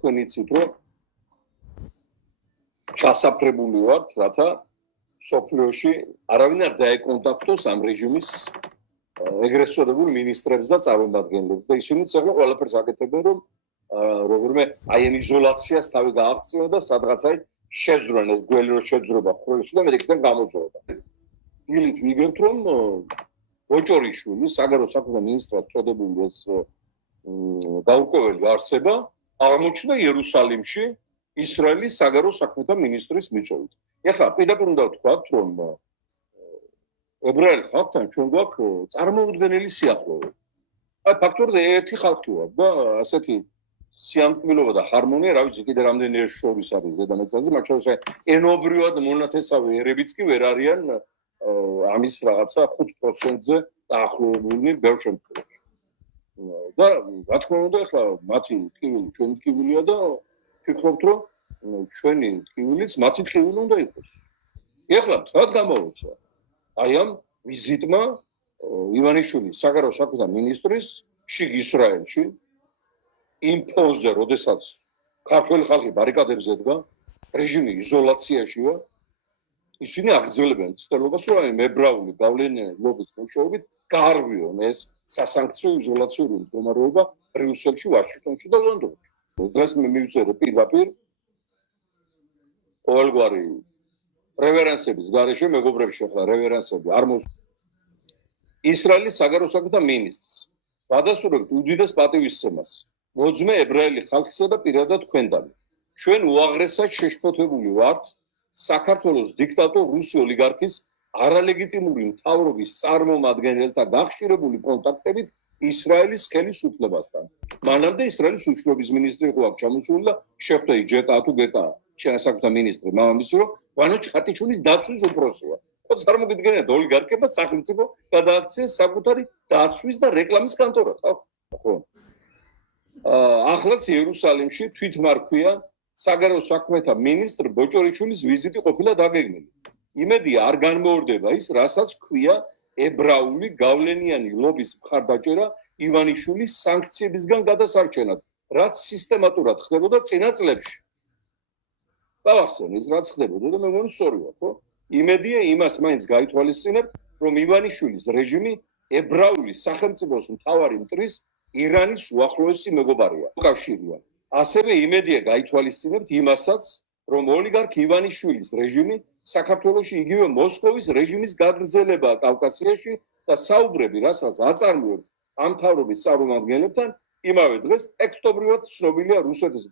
თქვენ იცით, რომ ჩასაფრებული ვართ, რათა სოფლიოში არავინ არ დაეკონტაქტოს ამ რეჟიმის ეგრეთ წოდებულ მინისტრებს და წარმომადგენლებს და ისინიც ახლა ყველაფერს აკეთებენ, რომ როგორმე აი ამ იზოლაციას თავი გააღწიონ და სადღაც აი შეძრონ ეს გველი რო შეძრობა ხვრელში და მე იქიდან გამოწვევა. დილით ვიგებთ, რომ ბოჭორიშვილი საგარეო საქმეთა მინისტრად წოდებული ეს გაურკვეველი არსება აღმოჩნდა იერუსალიმში ისრაელის საგარეო საქმეთა მინისტრის მიწვევით. ეხლა პირდაპირ უნდა ვთქვათ, რომ ებრაელ ხალხთან ჩვენ გვაქვს წარმოუდგენელი სიახლოვე. აი ფაქტობრივად ერთი ხალხი ვართ და ასეთი სიამტკბილობა და ჰარმონია, რა ვიცი, კიდე რამდენი ერთ შორის არის ზედამეტსაზე, მათ შორის ენობრივად მონათესავე ერებიც კი ვერ არიან ამის რაღაცა 5%-ზე დაახლოებული ბევრ შემთხვევაში. და რა თქმა უნდა, ახლა მათი ტკივილი ჩვენი ტკივილია და ვფიქრობთ, რომ ჩვენი ტკივილიც მათი ტკივილი უნდა იყოს. ეხლა რა გამოვიცა? აი ამ ვიზიტმა ივანიშვილის საგარეო საქმეთა მინისტრის შიგ ისრაელში იმ ფონზე, როდესაც ქართველი ხალხი ბარიკადებზე დგა, რეჟიმი იზოლაციაშია, ისინი აგრძელებენ ცდილობას, რომ აი მებრაული გავლენიანი ლობის მეშვეობით გაარღვიონ ეს სასანქციო იზოლაციური მდგომარეობა ბრიუსელში, ვაშინგტონში და ლონდონში. დღეს მე მივწერე პირდაპირ ყოველგვარი რევერანსების გარეშე, მეგობრებში ახლა რევერანსები არ ისრაელის საგარეო საქმეთა მინისტრს ვადასტურებთ უდიდეს პატივისცემას მოძმე ებრაელი ხალხისა და პირადად თქვენთან. ჩვენ უაღრესად შეშფოთებული ვართ საქართველოს დიქტატორ რუსი ოლიგარქის არალეგიტიმური მთავრობის წარმომადგენელთა გახშირებული კონტაქტებით ისრაელის სქელის უფლებასთან. მანამდე ისრაელის უშუალობის მინისტრი იყო აქ ჩამოსული და შეხვდა იჯეკა თუ გეკა საქმეთა მინისტრი მამამისი, რომ ვანო ჩხატიჩულის დაცვის უფროსია. ხო წარმოგიდგენიათ ოლიგარქება სახელმწიფო გადააქციეს საკუთარი დაცვის და რეკლამის კანტორად, ხო? ახლაც იერუსალიმში თვითმარქვია საგარეო საქმეთა მინისტრ ბოჭორიშვილის ვიზიტი ყოფილა დაგეგმილი. იმედია არ განმეორდება ის, რასაც ქვია ებრაული გავლენიანი ლობის მხარდაჭერა ივანიშვილის სანქციებისგან გადასარჩენად, რაც სისტემატურად ხდებოდა წინა წლებში. დავახსენე ის რაც ხდებოდა და მე მგონი სწორია, ხო? იმედია იმას მაინც გაითვალისწინებთ, რომ ივანიშვილის რეჟიმი ებრაული სახელმწიფოს მთავარი მტრის ირანის უახლოესი მეგობარია. უკავშირია. ასევე იმედია გაითვალისწინებთ იმასაც, რომ ოლიგარქ ივანიშვილის რეჟიმი საქართველოში იგივე მოსკოვის რეჟიმის გაგრძელებაა კავკასიაში და საუბრები, რასაც აწარმოებს ამ მთავრობის წარმომადგენლებთან, იმავე დღეს ტექსტობრივად ცნობილია რუსეთის